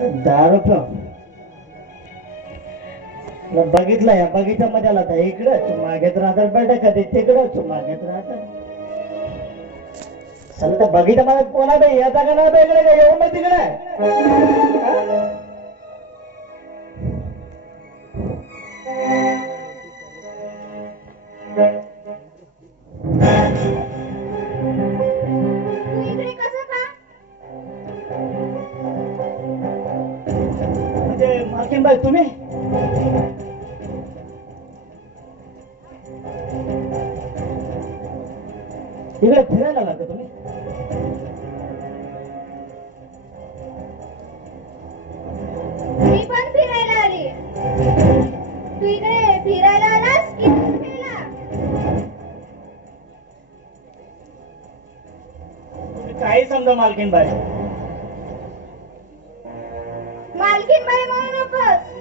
दारू बघितलं या बगीच्यामध्ये आला तर इकडं मागेत राहतात बेटा कधी तिकडं मागेत राहतात चल तर बगीच्यामध्ये कोणा बे येता का ना इकडे का येऊ ना तिकडे म्हणजे मालकीन बाई तुम्ही इकडे फिरायला लागतं तुम्ही मी पण फिरायला आली तू इकडे फिरायला आलास की फिरायला तुम्ही काही समजा मालकीन बाई मालकीन बाई म्हणू नकोस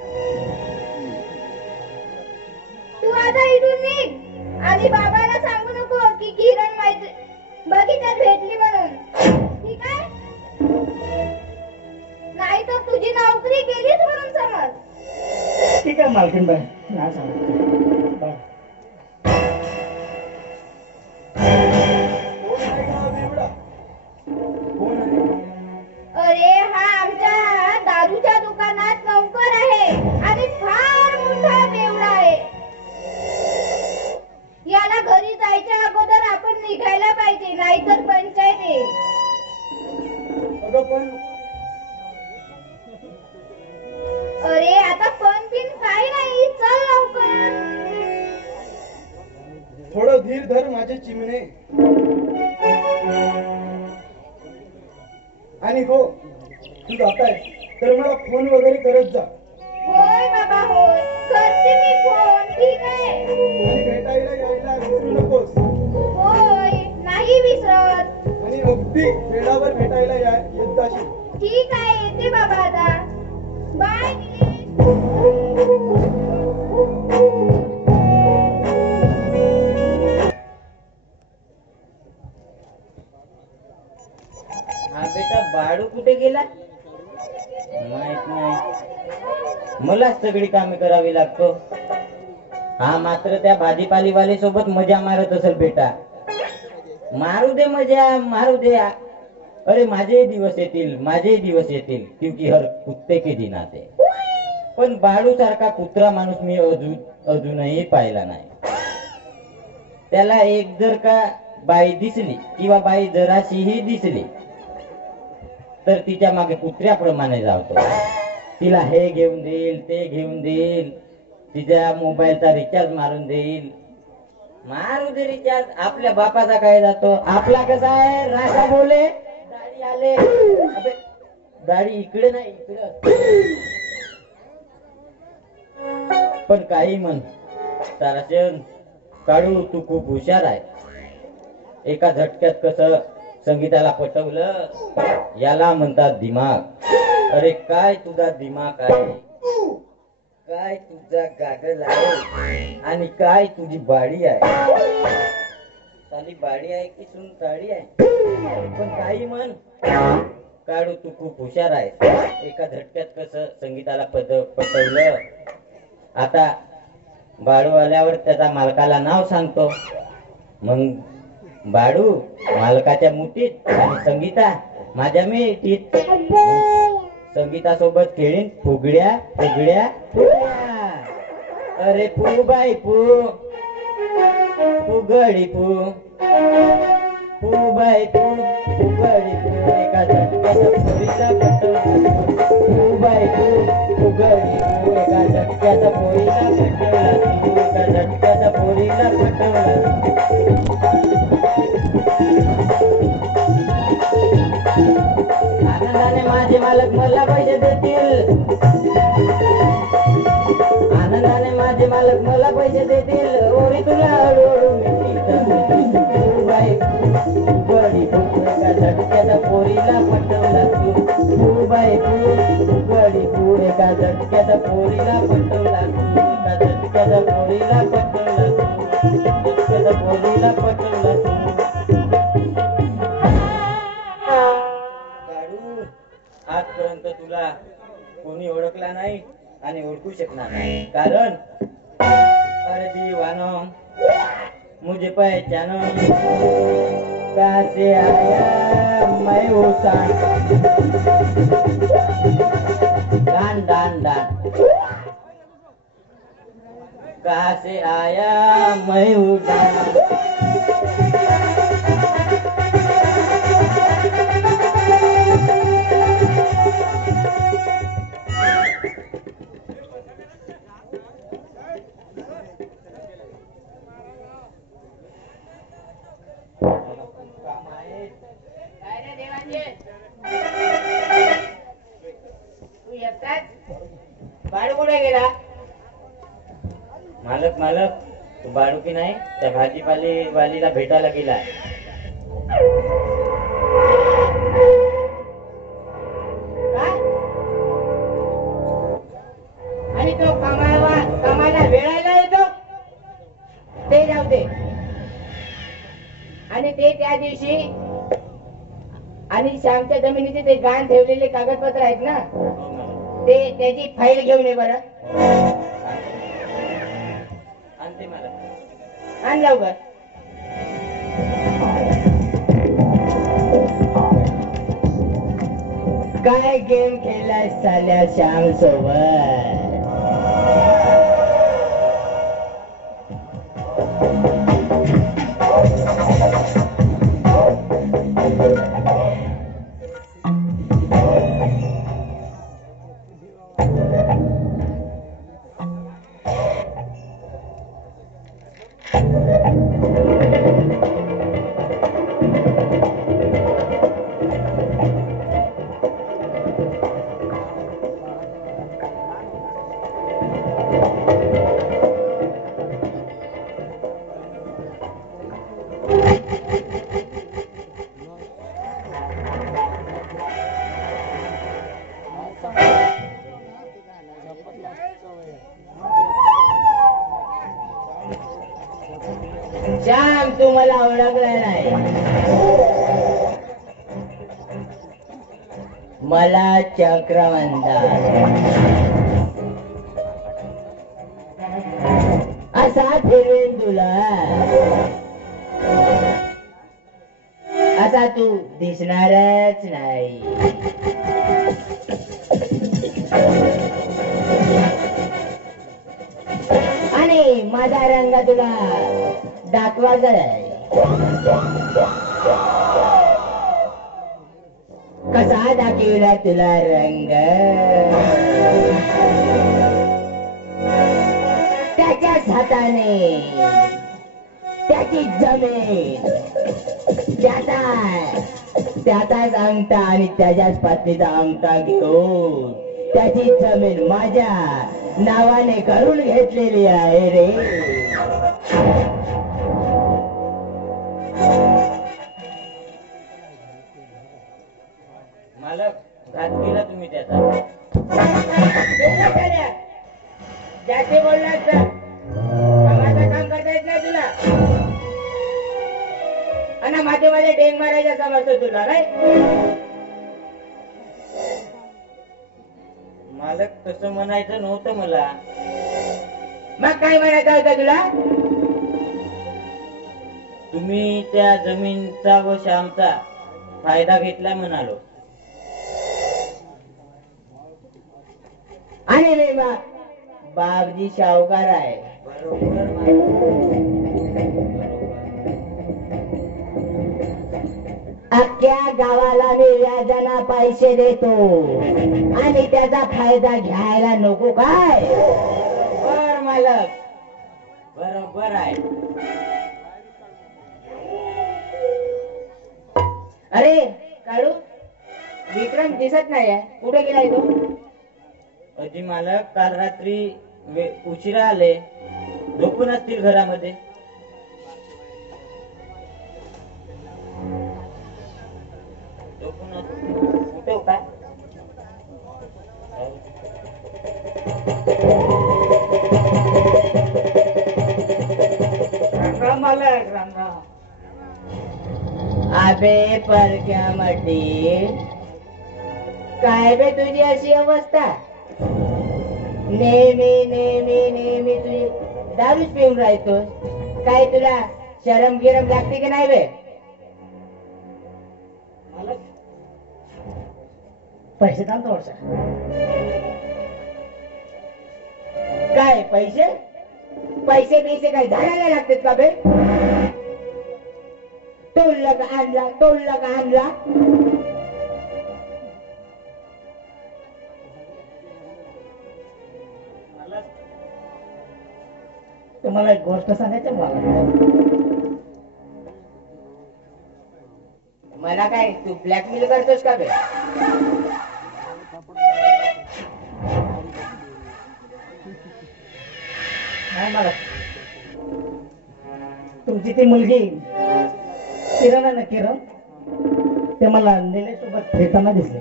तू आता इथून निघ आणि बाबाला सांगू नको की किरण बगीच्यात भेटली म्हणून ठीक आहे नाही तर तुझी नोकरी गेलीच म्हणून समज ठीक आहे मालकीन बाई नाही सांग अरे हा आमच्या दारूच्या दुकानात नोकर आहे आणि फार मोठा बेवडा आहे याला घरी जायच्या अगोदर आपण निघायला पाहिजे नाहीतर पंचायत येईल अरे आता पण पिन काही नाही चल लवकर थोडं धीर धर माझे चिमणे आणि हो तू जाताय तर मला फोन वगैरे करत जा होय बाबा होय करते मी फोन ठीक आहे आणि भेटायला यायला विसरू नकोस होय नाही विसरत आणि अगदी वेळावर भेटायला येत जाशील ठीक आहे येते बाबा आता बाय हा बेटा बाळू कुठे गेला माहित नाही मला सगळी कामे करावी लागतो हा मात्र त्या भाजीपालीवाले सोबत मजा मारत असेल बेटा मारू दे मजा मारू दे अरे माझे दिवस येतील क्योंकि हर कुत्ते के दिन आते पण बाळू सारखा कुत्रा माणूस मी अजूनही पाहिला नाही त्याला एक जर का बाई दिसली किंवा बाई जराशीही दिसली तर तिच्या मागे कुत्र्याप्रमाणे जावतो तिला हे घेऊन देईल ते घेऊन देईल तिच्या मोबाईलचा रिचार्ज मारून देईल मारू दे रिचार्ज आपल्या बापाचा काय जातो आपला कसा आहे राजा बोले दाढी आले अबे दाढी इकडे नाही इकडे पण काही म्हण ताराचंद काढू तू खूप हुशार आहे एका झटक्यात कसं संगीताला पटवलं याला म्हणतात दिमाग अरे काय तुझा दिमाग आहे काय तुझा गागल आहे आणि काय तुझी बाडी आहे साली बाडी आहे की सुन साडी आहे पण काही म्हण काढू तू खूप हुशार आहे एका झटक्यात कसं संगीताला पटवलं आता बाळू आल्यावर त्याचा मालकाला नाव सांगतो मग बाळू मालकाच्या मुठीत आणि संगीता माझ्या मिठीत संगीता सोबत खेळीन फुगड्या फुगड्या फुगड्या अरे फू बाई फू फुगडी फू फू बाई फू फुगडी फू एका झटक्याच्या पोरीला पटवला फू बाई फू फुगडी फू एका झटक्याच्या पोरीला पटवला एका झटक्याच्या पोरीला पटवला आनंदाने माझे मालक मला पैसे देतील आनंदाने माझे मालक मला पैसे देतील ओरी तुला हळूहळू बाई फुगडी एका झटक्याच्या पोरीला पटवला तू बाई फुगडी फू एका झटक्याच्या पोरीला पटवला एका झटक्याच्या पोरीला पटवला झटक्याच्या पोरीला पटवला आजपर्यंत तुला कोणी ओळखला नाही आणि ओळखू शकणार नाही, कारण अरे दीवानो मुझे पहचानो कैसे आया मैं वो सान डान डान डान कहाँ से आया मैं हूँ डान बाळू कुठे गेला? मालक मालक तू बाळू की नाही त्या भाजीपाली वालीला भेटायला गेला. काय? आणि तो कामाला वेळायला येतो ते जाऊ दे. आणि ते त्या दिवशी आणि श्यामच्या जमिनीचे ते गाण ठेवलेले कागदपत्र आहेत ना, हो मालक. ते त्याची फाईल घेऊन ये बरं. आणते मालक. आण लवकर. काय गेम खेळलाय साल्या श्याम सोबत? श्याम तू मला ओळखला नाही. मला चक्र म्हणतात. असा फिरवेन तुला, असा तू दिसणारच नाही. आणि माझा रंग तुला दाखवायचा आहे. कसा दाखवला तुला रंग? त्याच्याच हाताने त्याची जमीन, त्याचाच अंगठा आणि त्याच्याच पत्नीचा अंगठा घेऊन त्याची जमीन माझ्या नावाने करून घेतलेली आहे रे. मालक घात केला तुम्ही त्याचा. जास्ती बोललास तर कामाचं काम करता येत नाही तुला. आणि माझे डेंग मारायचा समजतो तुला काय? मालक तसं म्हणायचं नव्हतं मला. मग काय म्हणायचं होतं तुला? तुम्ही त्या जमीनचा व श्यामचा फायदा घेतला म्हणालो. आणि मी बापजी शाहूकार आहे. बरोबर मालक. अख्ख्या गावाला मी व्याजाना पैसे देतो आणि त्याचा फायदा घ्यायला नको काय? बरोबर मालक, बरोबर आहे. अरे काळू, विक्रम दिसत नाही. कुठे गेलाय तो? अजी मालक काल रात्री उशिरा आले. झोपून असतील घरामध्ये. कुठे काय? राम मालक, राम राम. अबे परक्या मटी काय बे तुझी अशी अवस्था? नेहमी नेहमी नेहमी तुझी दारूच पिऊन राहतो. काय तुला शरम गिरम लागते की नाही बे? मालक, पैसे द्या ना थोडसे. काय पैसे? पैसे पैसे काय झाडायला लागतात का बे? तोडलं का आणला, तोडलं का आणला? मालक, तुम्हाला एक गोष्ट सांगायची आहे मला. मला काय तू ब्लॅकमेल करतोस का बे? नाही मालक, तुमची ती मुलगी किरण आहे ना, किरण, ते मला निलेशसोबत फिरताना दिसले.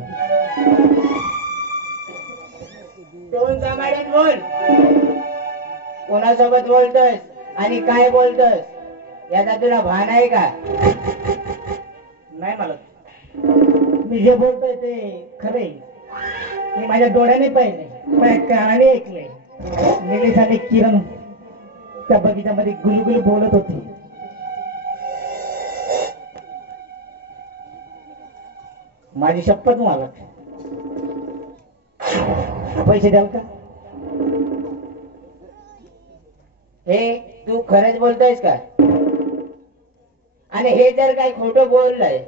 दोन सांभाळून बोल. कोणासोबत बोलतोस आणि काय बोलतोस याचा तुला भान आहे का? नाही मालक, मी जे बोलतोय ते खरे. मी माझ्या डोळ्याने पाहिले, माझ्या कानाने ऐकले. निलेश आणि किरण त्या बगीच्यामध्ये गुलगुल बोलत होते. माझी शपथ मालक. पैसे द्याल का? हे तू खरंच बोलतोयस का? आणि हे जर काय खोटं बोललंय,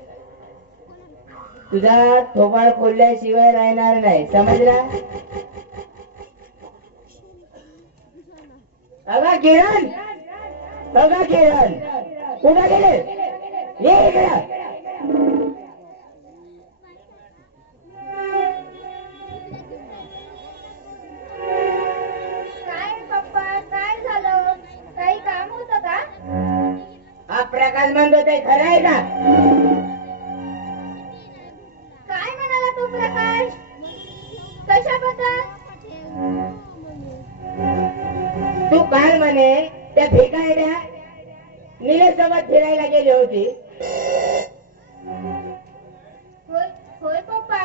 तुझा थोबाड खोलल्याशिवाय राहणार नाही, समजला? अगं किरण, अगं किरण, कुठं गेले? ये इकडं. काय पप्पा, काय झालं? काही काम होतं का? हा प्रकाश म्हणतो ते खरं आहे का? काय म्हणाला तू प्रकाश? कशाबद्दल? तू काल म्हणे त्या भिकाऱ्या निलेश सोबत फिरायला गेली होती. होय होय पप्पा.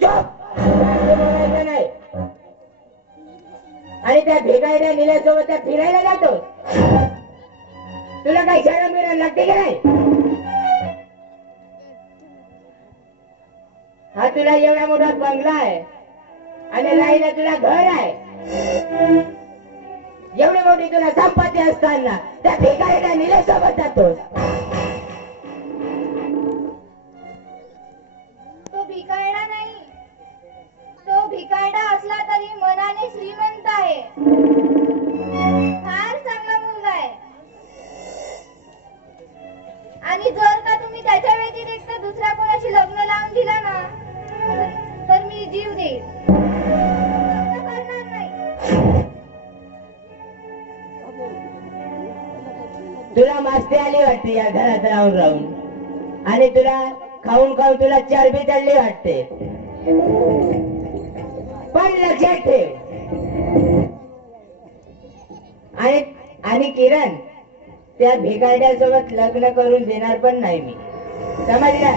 चुप! जास्त बोलायचं नाही. आणि त्या भिकाऱ्या निलेश सोबत त्या फिरायला जातो. तुला काही शरम बिरम लागते की नाही? हा तुला एवढा मोठा बंगला आहे आणि राहिला तुला घर आहे. एवढी मोठी तुला संपत्ती असताना त्या भिकाऱ्या निलेश सोबत जातोस. तो भिकारडा नाही. तो भिकारडा असला तरी मनाने श्रीमंत आहे. फार चांगला मुलगा आहे. आणि जर का तुम्ही त्याच्या व्यतिरिक्त दुसऱ्या कोणाशी लग्न लावून दिला ना, तर मी जीव देईल. लग्न करणार नाही. तुला मस्ती आली वाटते या घरात राहून राहून, आणि तुला खाऊन खाऊन तुला चरबी चढली वाटते. पण लक्षात ठेव, आणि किरण, त्या भिकारड्यासोबत लग्न करून देणार पण नाही मी, समजला?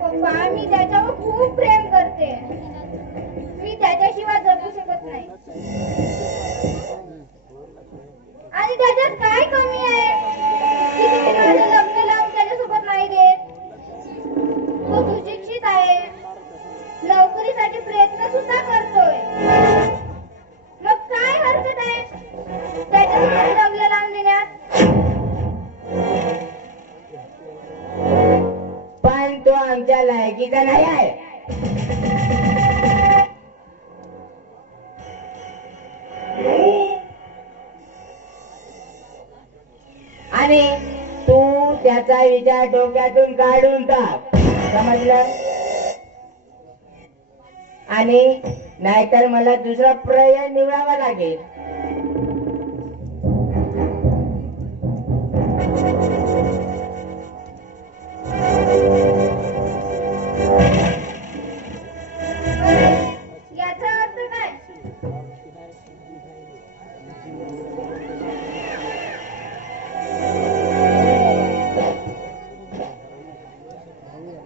पप्पा, मी त्याच्यावर खूप प्रेम करते. मी त्याच्याशिवाय जगू शकत नाही. आणि त्याच्यात काय कमी आहे की तुम्ही माझं लग्न लावून त्याच्यासोबत नाही देत? तो सुशिक्षित आहे, नोकरीसाठी प्रयत्न सुद्धा करतोय. मग काय हरकत आहे त्याच्यासोबत लग्न लावून देण्यात? पण तो आमच्या लायकीचा नाही आहे. आणि तू त्याचा विचार डोक्यातून काढून टाक, समजलं? आणि नाहीतर मला दुसरा पर्याय निवडावा लागेल. याचा अर्थ काय?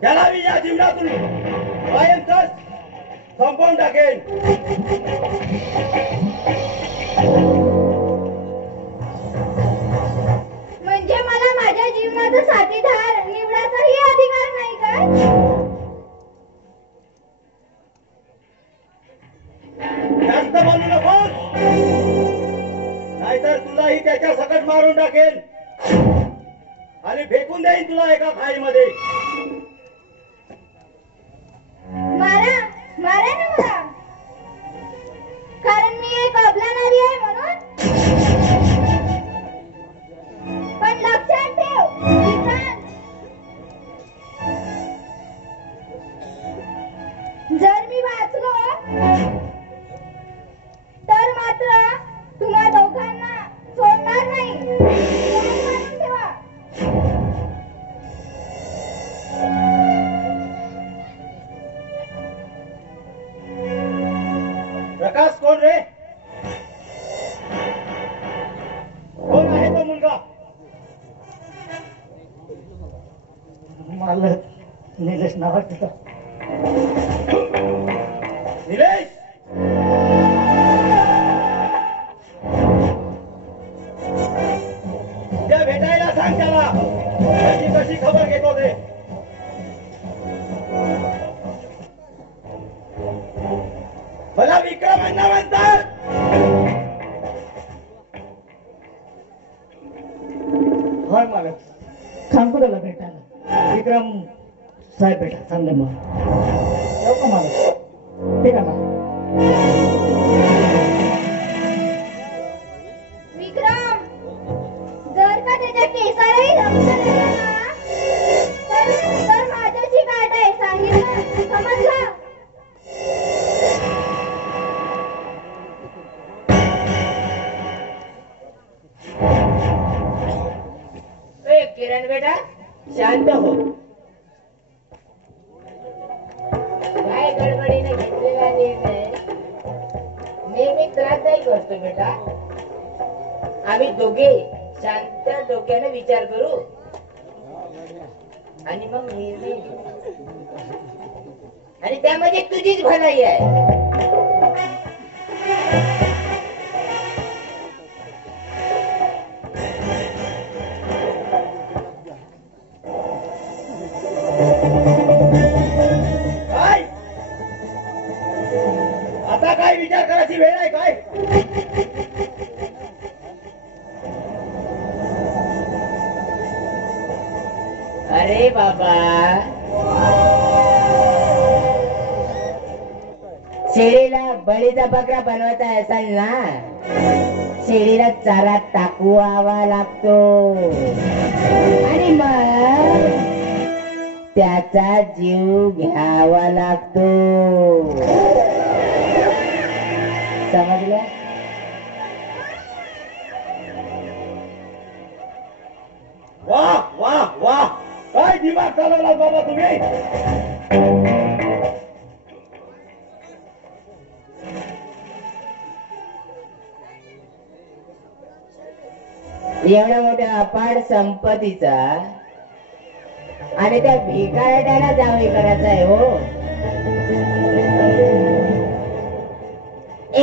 त्याला मी या जीवनातून कायमच संपवून टाकेन. म्हणजे मला माझ्या जीवनाचा साथीदार निवडाचाही अधिकार नाही काय? जास्त बोलू नकोस, नाहीतर तुलाही त्याच्या सकट मारून टाकेन आणि फेकून देईन तुला एका खाईमध्ये. मारा मारा ना मला, कारण मी एक अबला नारी आहे म्हणून. पण लक्षात ठेव विक्रांत, जर मी वाचलो तर मात्र तुम्हा दोघांना सोडणार नाही. ध्यान ठेवा. प्रकाश कोण रे? कोण आहे तो मुलगा? मला निलेश नावाचं. निलेश, त्या भेटायला सांग त्याला. कशी कशी खबर घेतो ते. मला विक्रमांना म्हणतात. होय मालक, सांगतो त्याला भेटायला. विक्रम साहेब भेटा चांगले मग येऊ का मालक? ठीक आहे मालक. विक्रम, जर का त्याच्या केसालाही रक्त लागलं ना, तर माझ्याची गाठ आहे. सांगितलं? समजलं? किरण बेटा, शांत हो. काय गडबडीने घेतलेला निर्णय नेहमी त्रासदायक असतो बेटा. आम्ही दोघे शांत डोक्याने विचार करू आणि मग निर्णय घेऊ. आणि त्यामध्ये तुझीच भलाई आहे. काय आता काय विचार करायची वेळ आहे काय? अरे बाबा, शेळीला बळीचा बकरा बनवायचा असाल ना, शेळीला चारा टाकवावा लागतो आणि मग त्याचा जीव घ्यावा लागतो. समजलं? वाह वाह वाह, काय दिमाग चालवला बाबा तुम्ही. एवढ्या मोठ्या अपाड संपत्तीचा आणि त्या भिकारड्याला जावई करायचा आहे हो.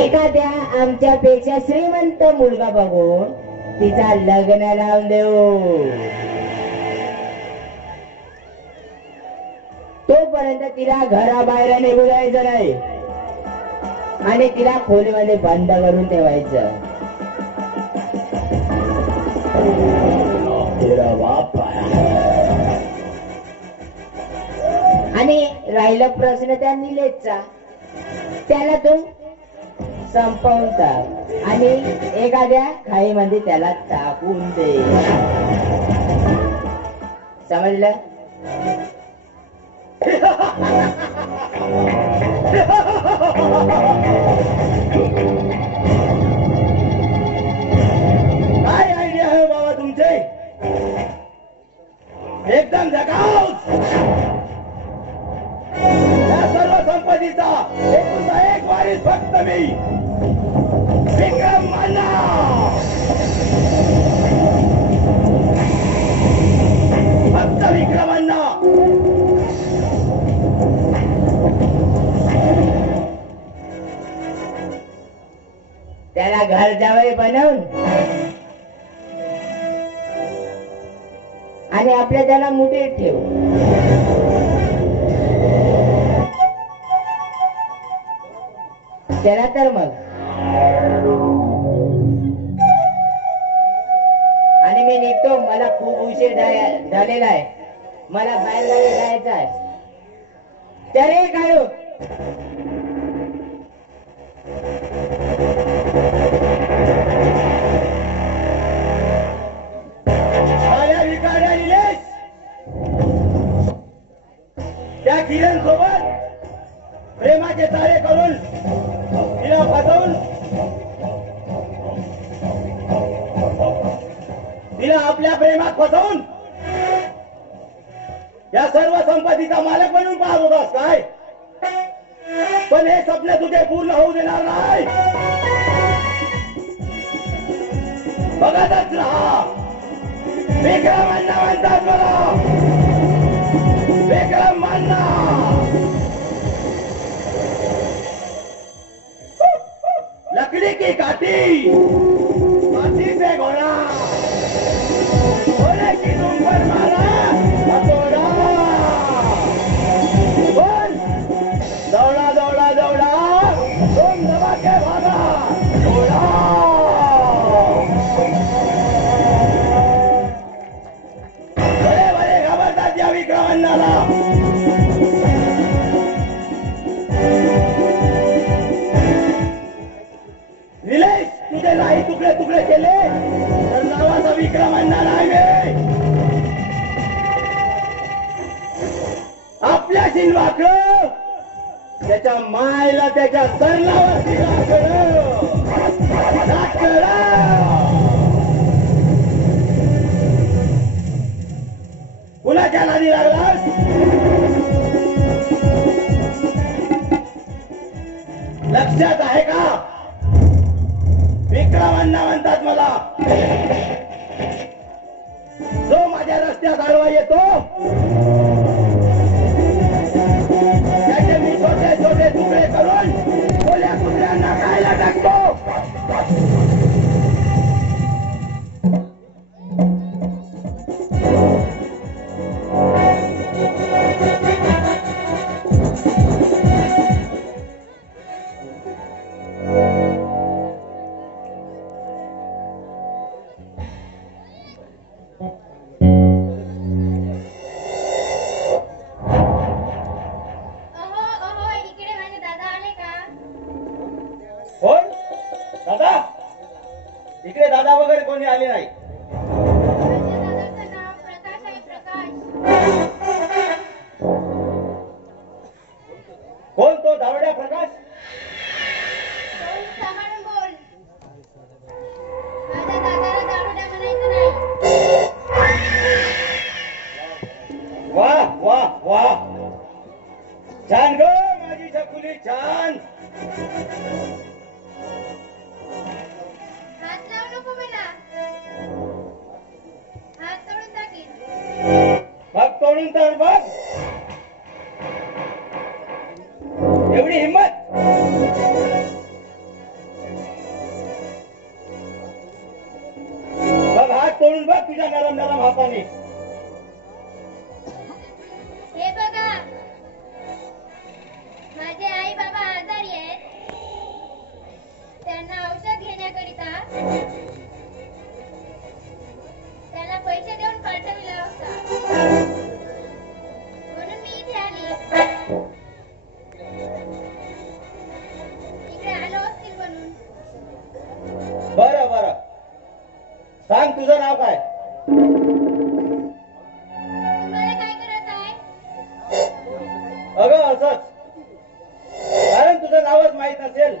एखाद्या आमच्यापेक्षा श्रीमंत मुलगा बघून तिचा लग्न लावून देऊ. तोपर्यंत तिला घराबाहेर निघू द्यायचं नाही आणि तिला खोलीमध्ये बंद करून ठेवायचं. आणि राहिला प्रश्न त्या निलेशचा, त्याला तू संपवून टाक आणि एखाद्या खाईमध्ये त्याला टाकून दे. समजलं? काय आयडिया आहे बाबा तुमचे? एकदम झकास. या सर्व संपत्तीचा एक वारीस फक्त मी, विक्रम माना. फक्त विक्रमांना घर जावई बनवून आणि आपल्या त्याला मुठीत ठेवू. त्याला तर मग आणि मी निघतो. मला खूप उशीर झालेला आहे. मला बाहेरगावी जायचं आहे. चले काढू. त्या किरण सोबत प्रेमाचे तारे करून तिला फसवून तिला आपल्या प्रेमात फसवून या सर्व संपत्तीचा मालक बनून पाहत होतास काय? पण हे स्वप्न तुझे पूर्ण होऊ देणार नाही. बघतच राहा. विक्रमांना म्हणतात मला विक्रम मानना. लकड़ी की काटी काटी से घोड़ा घोड़े की दुम पर मारा हथौड़ा. बोल दौड़ा दौड़ा दौड़ा तुम दबा के भागा घोड़ा. बड़े बड़े खबरदार या विक्रमांना. निलेश तुझे नाही तुकडे तुकडे केले तर नावाचा विक्रमांना नाही. आपल्या शिलवाकडं त्याच्या मायला त्याच्या सरलावरती कुणाच्या नादी लागलास? लक्षात आहे का? विक्रमांना म्हणतात मला. जो माझ्या रस्त्यात आडवा येतो त्याचे मी छोटे छोटे तुकडे करून ओल्या कुत्र्यांना खायला टाकतो. कोण? दादा? इकडे दादा वगैरे कोणी आले नाही. दादाचं नाव प्रकाश आहे. प्रकाश. कोण तो दावड्या प्रकाश? सांभाळून बोल. माझ्या दादाला दारुड्या म्हणायचं नाही. वा वा वा छान ग माझी छकुली छान. हात लावू नको मला. हात तोडून टाकीन. मग तोडून तर बघ. एवढी हिंमत? बघ हात तोडून बघ तुझ्या नरम नरम हाताने. हे बघा माझे आई बाबा आजारी आहेत. त्यांना औषध घेण्याकरिता त्याला पैसे देऊन पाठविला होता. म्हणून मी इथे आली. इकडे आलो असतील म्हणून. बरं बरं सांग तुझं नाव काय? तुम्हाला काय करत आहे? अगं असंच. कारण तुझं नावच माहित नसेल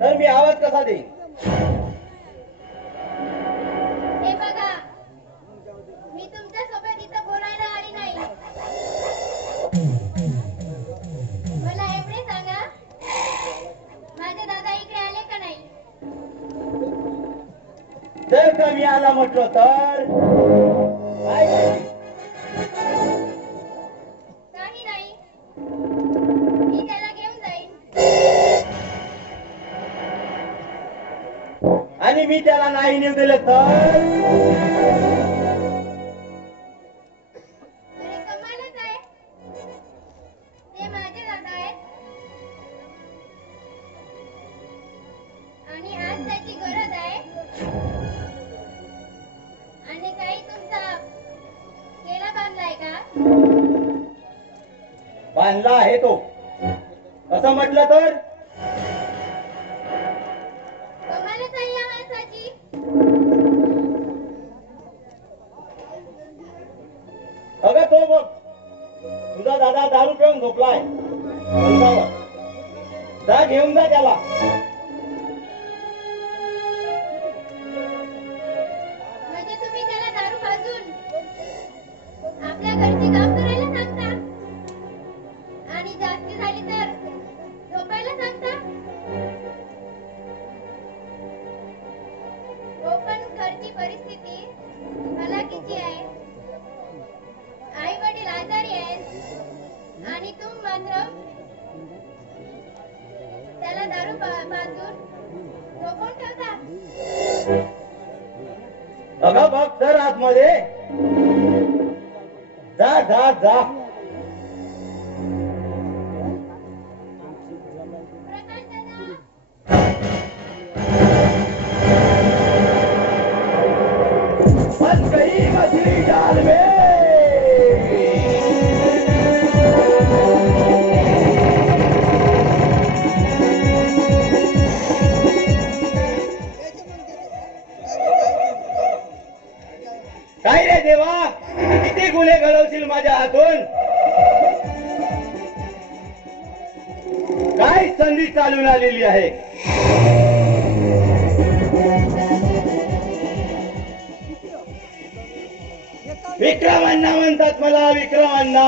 तर मी आवाज कसा देईन? हे बघा मी तुमच्या सोबत इथं बोलायला आली नाही. मला एवढे सांगा माझे दादा इकडे आले का नाही? जर का मी आला म्हटलं तर काय करशील? काही नाही. मी त्याला घेऊन जाईन. मी त्याला नाही नेऊ दिले तर अरे कमालच आहे. ते माझे दादा आहेत आणि आज त्याची गरज आहे आणि काही तुमचा केला बांधलाय का? बांधला आहे तो. असं म्हटलं तर कमालच आहे या माणसाची. अगं तो बघ, तुझा दादा दारू पिऊन झोपलाय पंचावर. जा घेऊन जा त्याला. म्हणजे तुम्ही त्याला दारू पाजून आपल्या घरची काम करायला सांगता आणि जास्ती झाली तर झोपायला सांगता. हो पण घरची परिस्थिती हलाखीची आहे. आई वडील आजारी आहेत आणि तुम्ही मात्र त्याला दारू पाजून झोपून ठेवता. अगं बघ तर आतमध्ये. जा जा जा. प्रकाश दादा, फंस गई मछली जाल में. काय रे देवा, किती गुन्हे घडवशील माझ्या हातून. काय संधी चालून आलेली आहे. विक्रमांना म्हणतात मला, विक्रमांना.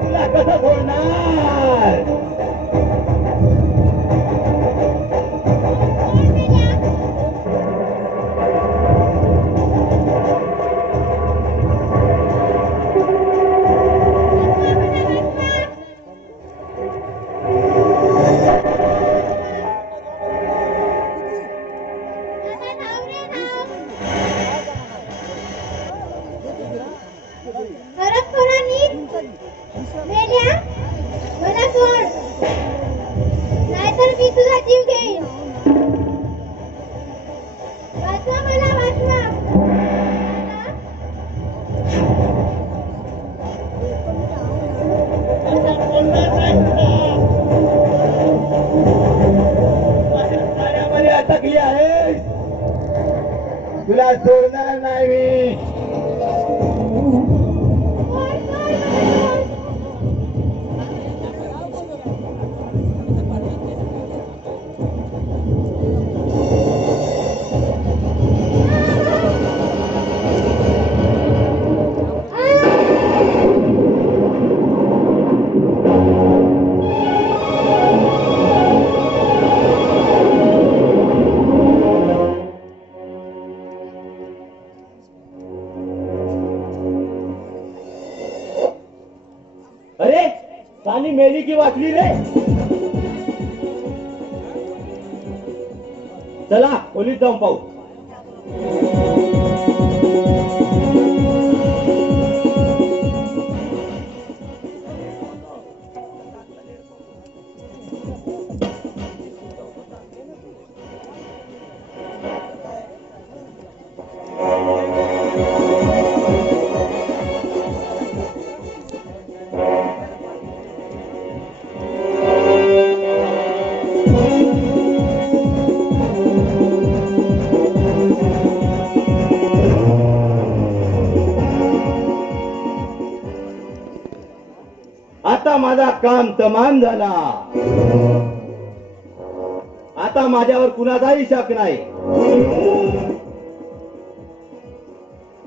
तुला कसं सोडणार. मला सोड, नाहीतर मी तुझा जीव घेईन. वाचवा मला, वाचवा. पाण्यामध्ये अटकली आहे. तुला सोडणार नाही मी. अरे साली मेली की वाचली रे. चला पोलीस जाऊन पाहू. आता माझा काम तमाम झाला. आता माझ्यावर कुणाचाही शक नाही.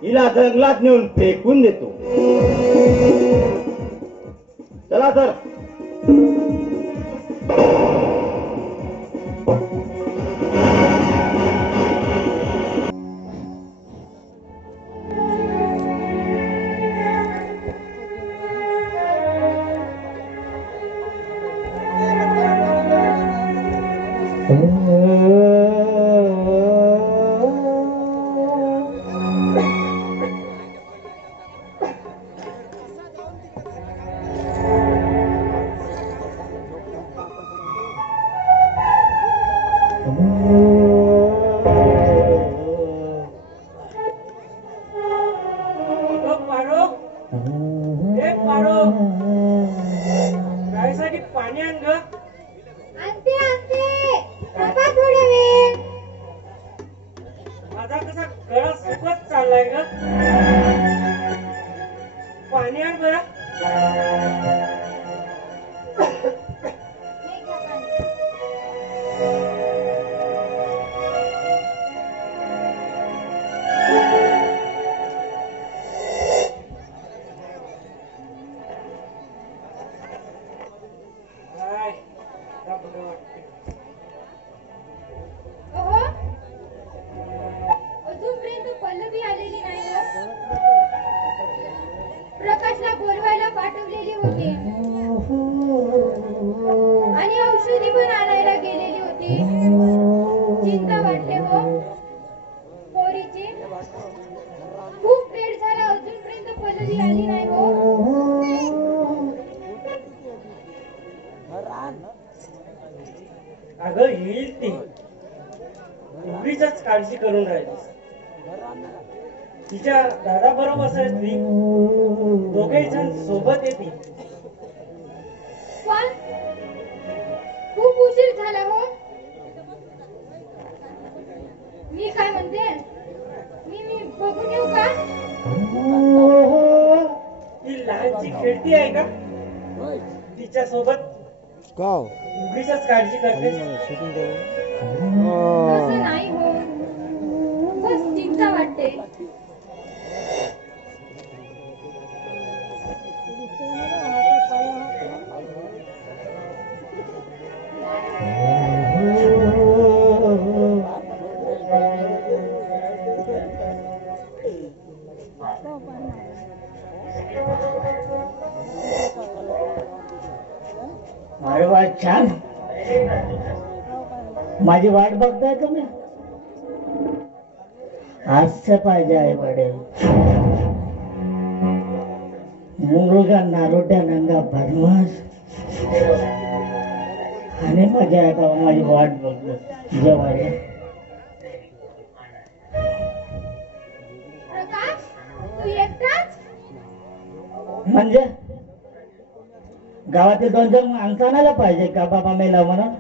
हिला जंगलात नेऊन फेकून देतो. चला सर. पाणी आण ग. आणते आणते काका थोडा वेळ. माझा कसा गळा सुकत चाललाय ग. पाणी आण बरं. हे घ्या पाणी. हाय, आता बरं वाटतंय. अहो, अजूनपर्यंत पल्लवी आलेली नाही हो. प्रकाशला बोलवायला पाठवलेली होती आणि औषधी पण आणायला गेलेली होती. चिंता वाटते हो पोरीची. खूप वेळ झाला अजूनपर्यंत पल्लवी आली नाही हो. अगं येईल ती. उगीचच काळजी करून राहिलीस. तिच्या दादा बरोबर असली दोघेही जण सोबत येतील. पण खूप उशीर झाला हो. मी काय म्हणते, मी बघून येऊ का? ती लहानची खेळती आहे का? तिच्या सोबत उगीचच काळजी करते. तसं नाही हो. बस चिंता वाटते. अरे वा, छान. माझी वाट बघताय तुम्ही. हास्य पाहिजे आहे वडील. मुलगा नारोट्या नंगा बदमाश आणि माझ्या एका माझी वाट बघत जेवायला. प्रकाश, तू एकटाच? म्हणजे गावातील 2-4 माणसं आणायला पाहिजे का बाबा मेला म्हणून?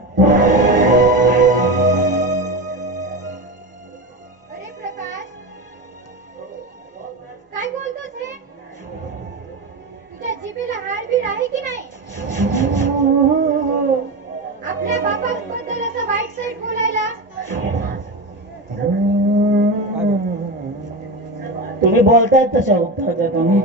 अरे प्रकाश, काय बोलतोस हे? तुझ्या जिभेला हाडबीड आहे की नाही? आपल्या बापाबद्दल असं वाईट साईड बोलायला. तुम्ही बोलताय तशा उत्तर द्या तुम्ही.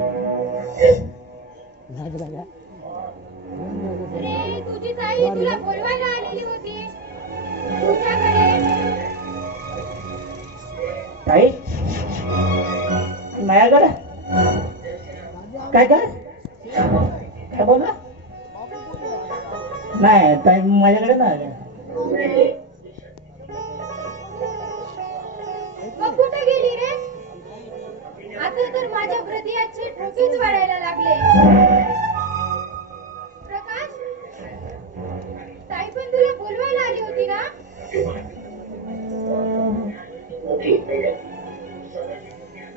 अरे तुझी ताई तुला बोलवायला आलेली होती तुझ्याकडे. ताई माझ्याकडे काय काय काय बोला? नाही ताई माझ्याकडे नाही. मग कुठे गेली रे? आता तर माझ्या हृदयाचे ठोकेच वाढायला लागले. प्रकाश, ताई पण तुला बोलवायला आली होती ना?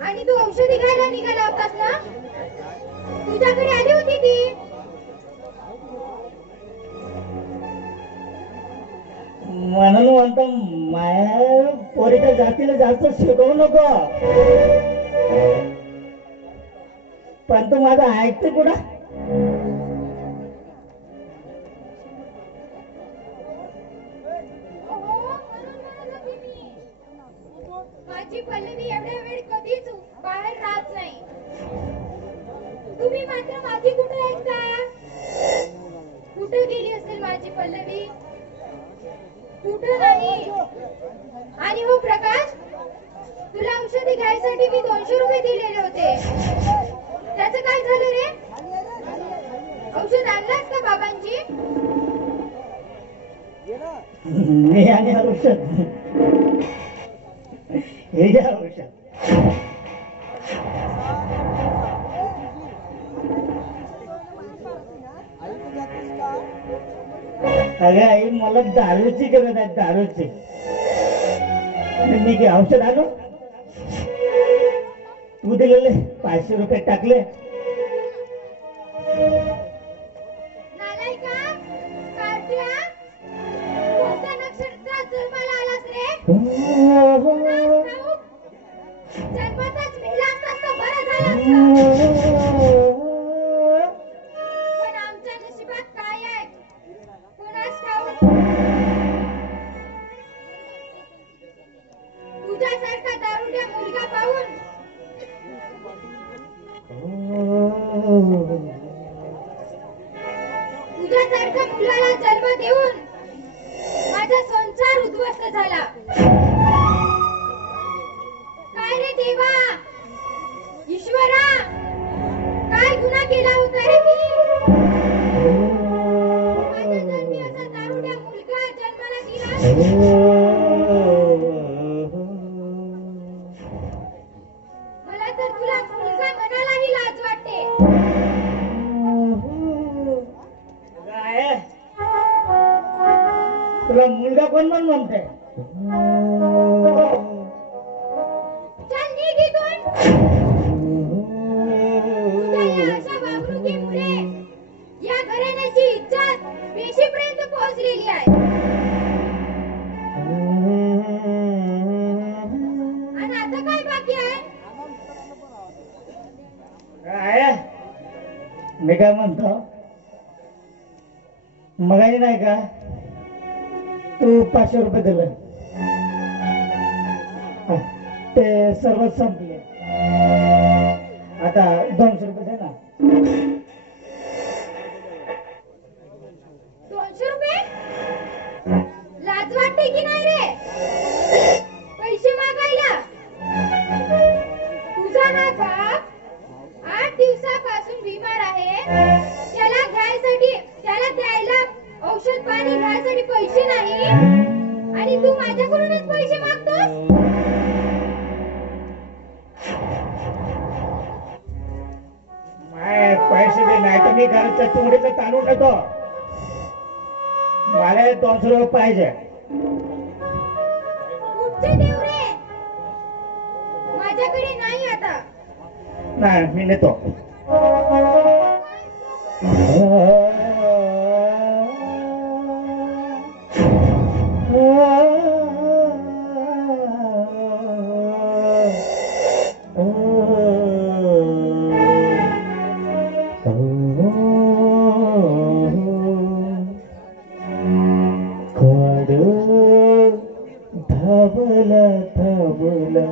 आणि तू औषधी घ्यायला निघाला होतास ना? तुझ्याकडे आली होती ती. म्हणून म्हणतो माया पोरीच्या जातीला जास्त शिकवू नको. पण तू माझं ऐकते कुठं? मात्र माझी कुठे आहे का? कुठे गेली असेल माझी पल्लवी? कुठे नाही. आणि हो प्रकाश, तुला औषधी घ्यायसाठी मी 200 रुपये दिलेले होते, त्याचं काय झालं रे? औषध आणलास का बाबांची? मी आणि औषध, हे घ्या औषध. अरे आई, मला दारूची गरज आहे, दारूची. मी घे औषध आलो, तू दिलेले 500 रुपये टाकले. नालायका, कार्ट्या, कोणत्या नक्षत्रात जन्माला आलास रे? जन्मातच मिळला असतास तर बरं झालं असतं. पण आमच्या नशिबात काय आहे कोणास ठाऊक. तुझ्यासारखा दारुड्या मुलगा पाहून तुझ्यासारख्या मुलाला जन्म देऊन माझा संसार उद्ध्वस्त झाला. काय रे देवा, ईश्वरा, काय गुन्हा केला होता रे मी? माझ्या जन्मी असा दारुड्या मुलगा जन्माला दिला. मला तर तुला मुलगा म्हणायलाही लाज वाटते. काय तुला मुलगा कोण म्हणते? चल निघ इथून. तुझ्या या अशा वागणुकीमुळे या घराण्याची इज्जत पेशीपर्यंत पोहोचलेली आहे. आणि आता काय बाकी आहे? काय मी काय म्हणतो, मगाही नाही का तू 500 रुपये दिले, ते सर्व संपले. आता 200 रुपये दे ना. 200 रुपये? लाज वाटते की नाही रे पैसे मागायला? तुझा हा बाप 8 दिवसापासून बिमार आहे, त्याला द्यायला औषध पाणी घ्यायसाठी पैसे नाही, आणि तू माझ्याकडूनच पैसे मागतोस? पैसे दे, नाही तर मी घरच्या तोडीचं तांदूळ टाकतो. मला 200 रुपये पाहिजे. कुठचे देव रे? माझ्याकडे नाही आता. नाही, मी नेतो. धावला धावला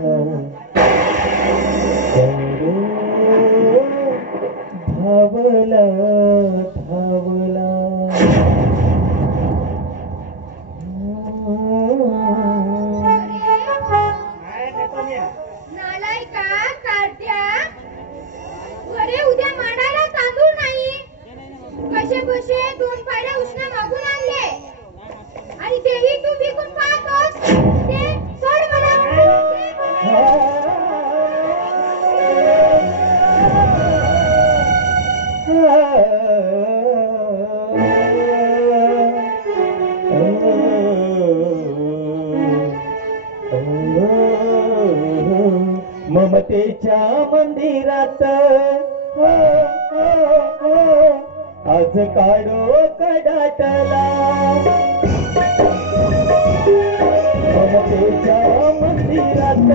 धावला धावला. नालायका, कार्ट्या, अरे उद्या मांडायला तांदूळ नाही, कसे बसे 2 पाड्या उष्ण मागून आणले, आणि तेही तू विकून पाहतोस. ते सोड मला. ममतेच्या मंदिरात आज काढो कडाटला. ममतेच्या मंदिरात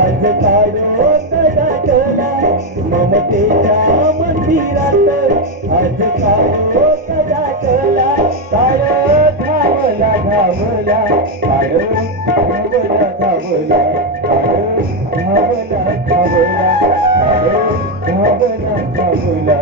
आज काढो कडाटला. ममतेच्या मंदिरात आज काढो कडाटला. काळ धावला धावला, काळ धावला धावला, काळ धावला धावला, काळ धावला धावला.